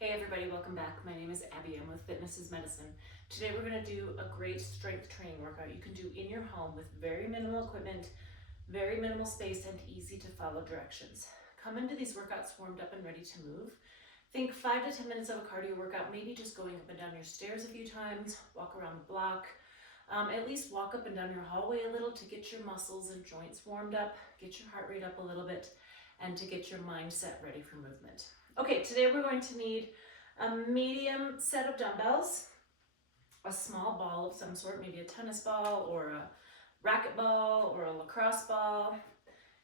Hey everybody, welcome back. My name is Abby. I'm with Fitness is Medicine. Today we're going to do a great strength training workout you can do in your home with very minimal equipment, very minimal space, and easy to follow directions. Come into these workouts warmed up and ready to move. Think 5 to 10 minutes of a cardio workout, maybe just going up and down your stairs a few times, walk around the block, at least walk up and down your hallway a little to get your muscles and joints warmed up, get your heart rate up a little bit, and to get your mindset ready for movement. Okay, today we're going to need a medium set of dumbbells, a small ball of some sort, maybe a tennis ball or a racket ball or a lacrosse ball.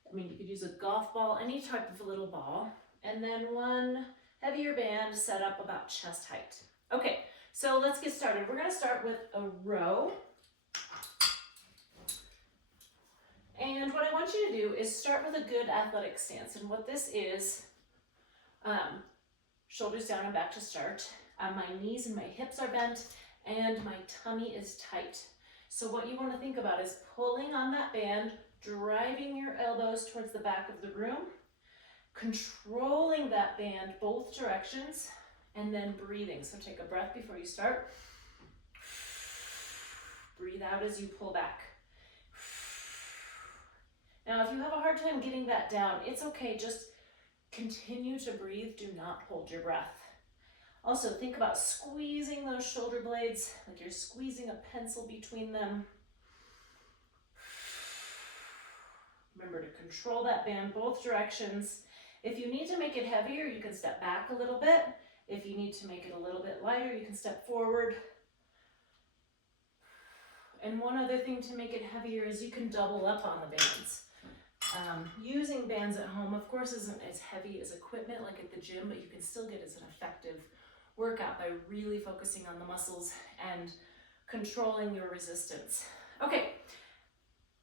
I mean, you could use a golf ball, any type of little ball, and then one heavier band set up about chest height. Okay, so let's get started. We're going to start with a row. And what I want you to do is start with a good athletic stance. And what this is, shoulders down and back to start. My knees and my hips are bent and my tummy is tight. So what you want to think about is pulling on that band, driving your elbows towards the back of the room, controlling that band both directions, and then breathing. So take a breath before you start. Breathe out as you pull back. Now, if you have a hard time getting that down, it's okay. Just continue to breathe. Do not hold your breath. Also, think about squeezing those shoulder blades like you're squeezing a pencil between them. Remember to control that band both directions. If you need to make it heavier, you can step back a little bit. If you need to make it a little bit lighter, you can step forward. And one other thing to make it heavier is you can double up on the bands. Using bands at home, of course, isn't as heavy as equipment like at the gym, but you can still get as an effective workout by really focusing on the muscles and controlling your resistance. Okay,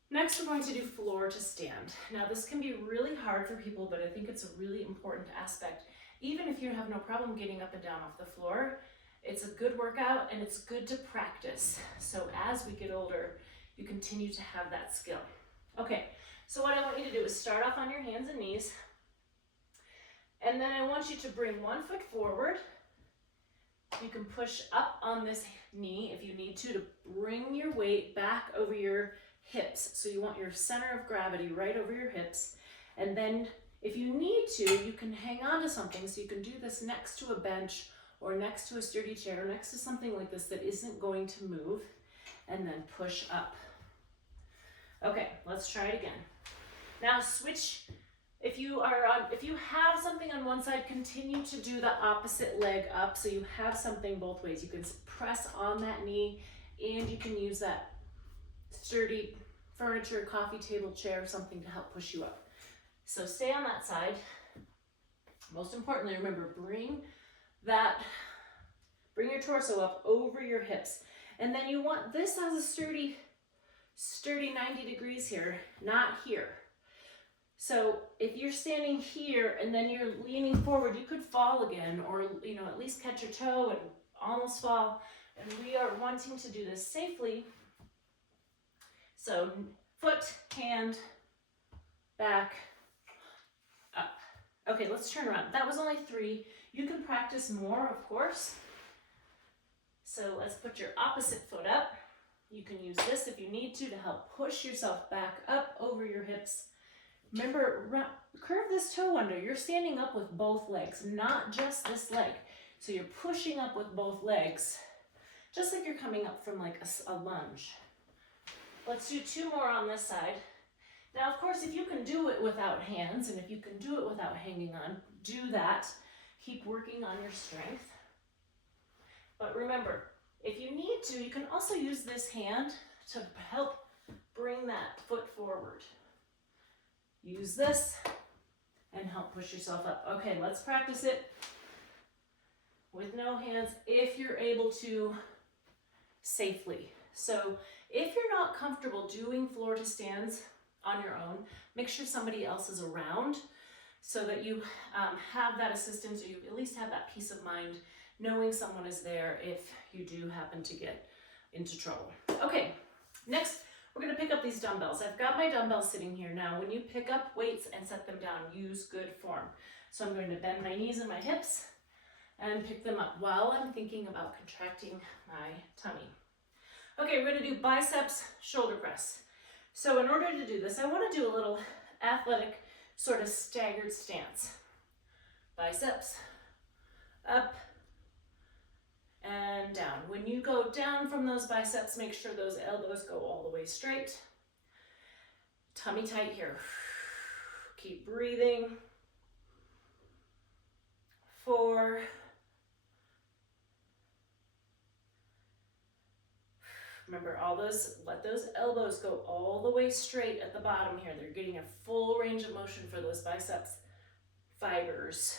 next we're going to do floor to stand. Now this can be really hard for people, but I think it's a really important aspect. Even if you have no problem getting up and down off the floor, it's a good workout and it's good to practice. So as we get older, you continue to have that skill. Okay, so what I want you to do is start off on your hands and knees. And then I want you to bring one foot forward. You can push up on this knee if you need to bring your weight back over your hips. So you want your center of gravity right over your hips. And then if you need to, you can hang on to something. So you can do this next to a bench or next to a sturdy chair, or next to something like this that isn't going to move, and then push up. Okay, let's try it again. Now switch. If you have something on one side, continue to do the opposite leg up so you have something both ways. You can press on that knee and you can use that sturdy furniture, coffee table, chair, something to help push you up. So stay on that side. Most importantly, remember, bring your torso up over your hips. And then you want this as a sturdy 90 degrees here, not here. So if you're standing here and then you're leaning forward, you could fall again, or at least catch your toe and almost fall. And we are wanting to do this safely. So foot, hand, back, up. Okay, let's turn around. That was only 3. You can practice more, of course. So let's put your opposite foot up. You can use this if you need to help push yourself back up over your hips. Remember, curve this toe under. You're standing up with both legs, not just this leg. So you're pushing up with both legs, just like you're coming up from like a lunge. Let's do 2 more on this side. Now, of course, if you can do it without hands, and if you can do it without hanging on, do that. Keep working on your strength. But remember, if you need to, you can also use this hand to help bring that foot forward. Use this and help push yourself up. Okay, let's practice it with no hands if you're able to safely. So if you're not comfortable doing floor to stands on your own, make sure somebody else is around so that you have that assistance, or you at least have that peace of mind knowing someone is there if you do happen to get into trouble. Okay, next we're going to pick up these dumbbells. I've got my dumbbells sitting here now. When you pick up weights and set them down, use good form. So I'm going to bend my knees and my hips, and pick them up while I'm thinking about contracting my tummy. Okay, we're gonna do biceps shoulder press. So in order to do this, I wanna do a little athletic sort of staggered stance. Biceps, up and down. When you go down from those biceps, make sure those elbows go all the way straight. Tummy tight here. Keep breathing. 4. Remember let those elbows go all the way straight at the bottom here. They're getting a full range of motion for those biceps fibers.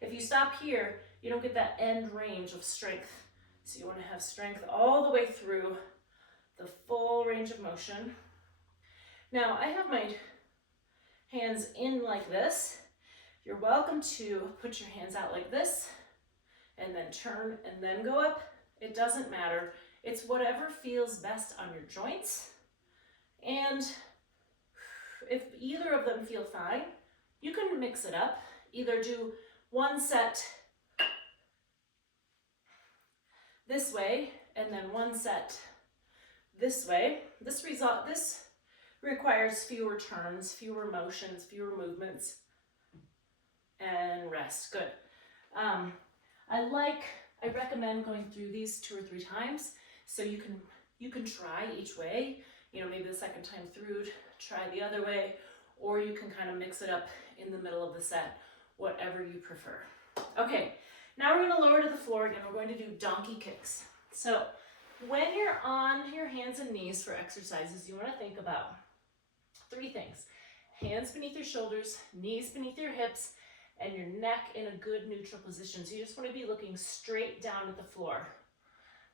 If you stop here, you don't get that end range of strength. So you want to have strength all the way through the full range of motion. Now I have my hands in like this. You're welcome to put your hands out like this and then turn and then go up. It doesn't matter. It's whatever feels best on your joints. And if either of them feel fine, you can mix it up. Either do one set this way and then one set this way. This requires fewer turns, fewer motions, fewer movements, and rest. Good. I recommend going through these 2 or 3 times so you can try each way. You know, maybe the second time through, try the other way, or you can kind of mix it up in the middle of the set, whatever you prefer. Okay, now we're going to lower to the floor again. We're going to do donkey kicks. So when you're on your hands and knees for exercises, you want to think about 3 things. Hands beneath your shoulders, knees beneath your hips, and your neck in a good neutral position. So you just want to be looking straight down at the floor.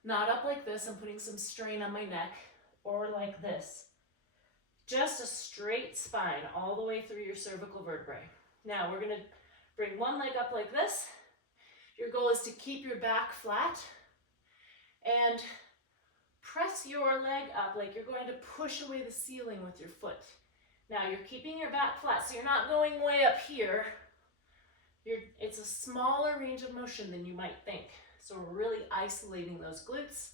Not up like this, I'm putting some strain on my neck, or like this. Just a straight spine all the way through your cervical vertebrae. Now we're gonna bring one leg up like this. Your goal is to keep your back flat and press your leg up like you're going to push away the ceiling with your foot. Now you're keeping your back flat, so you're not going way up here. It's a smaller range of motion than you might think. So we're really isolating those glutes.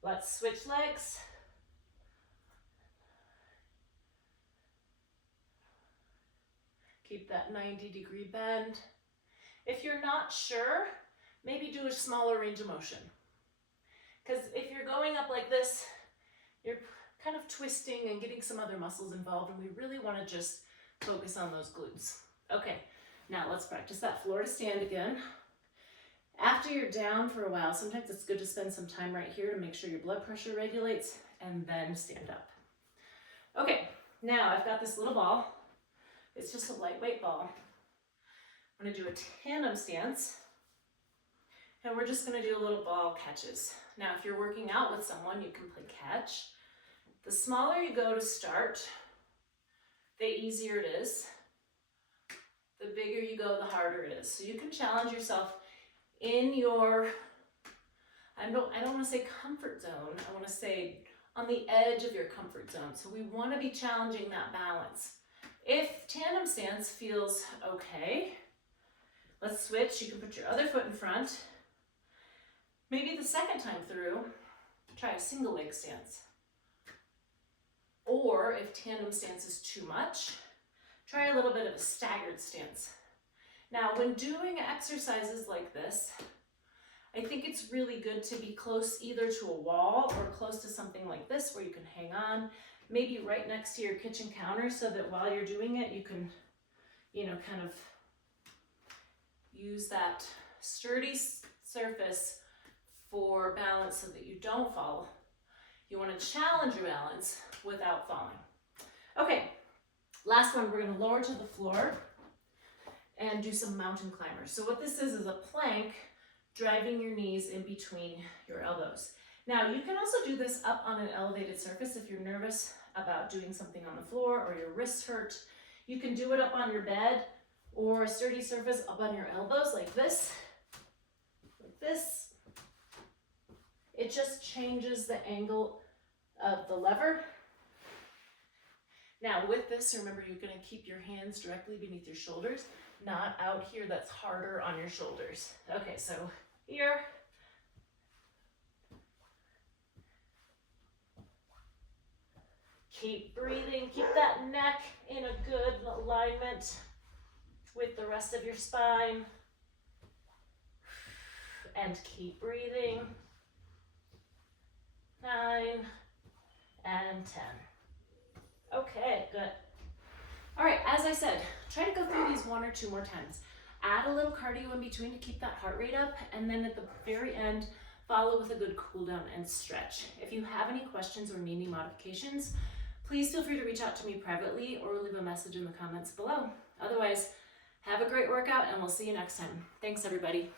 Let's switch legs. Keep that 90-degree bend. If you're not sure, maybe do a smaller range of motion. Because if you're going up like this, you're kind of twisting and getting some other muscles involved, and we really want to just focus on those glutes. Okay, now let's practice that floor to stand again. After you're down for a while, sometimes it's good to spend some time right here to make sure your blood pressure regulates, and then stand up. Okay, now I've got this little ball. It's just a lightweight ball. I'm gonna do a tandem stance, and we're just gonna do a little ball catches. Now, if you're working out with someone, you can play catch. The smaller you go to start, the easier it is. The bigger you go, the harder it is. So you can challenge yourself in your, I don't want to say comfort zone, I want to say on the edge of your comfort zone. So we want to be challenging that balance. If tandem stance feels okay, let's switch. You can put your other foot in front. Maybe the second time through, try a single leg stance. Or if tandem stance is too much, try a little bit of a staggered stance. Now, when doing exercises like this, I think it's really good to be close either to a wall or close to something like this where you can hang on, maybe right next to your kitchen counter so that while you're doing it, you can, kind of use that sturdy surface for balance so that you don't fall. You want to challenge your balance without falling. Okay, last one, we're going to lower to the floor and do some mountain climbers. So what this is a plank driving your knees in between your elbows. Now you can also do this up on an elevated surface if you're nervous about doing something on the floor or your wrists hurt. You can do it up on your bed or a sturdy surface up on your elbows like this. Like this. It just changes the angle of the lever. Now with this, remember you're gonna keep your hands directly beneath your shoulders, not out here. That's harder on your shoulders. Okay, so here. Keep breathing, keep that neck in a good alignment with the rest of your spine. And keep breathing. 9 and 10. Okay, good. All right, as I said, try to go through these 1 or 2 more times. Add a little cardio in between to keep that heart rate up, and then at the very end, follow with a good cool down and stretch. If you have any questions or need any modifications, please feel free to reach out to me privately or leave a message in the comments below. Otherwise, have a great workout and we'll see you next time. Thanks, everybody.